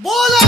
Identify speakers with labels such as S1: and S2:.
S1: Bola!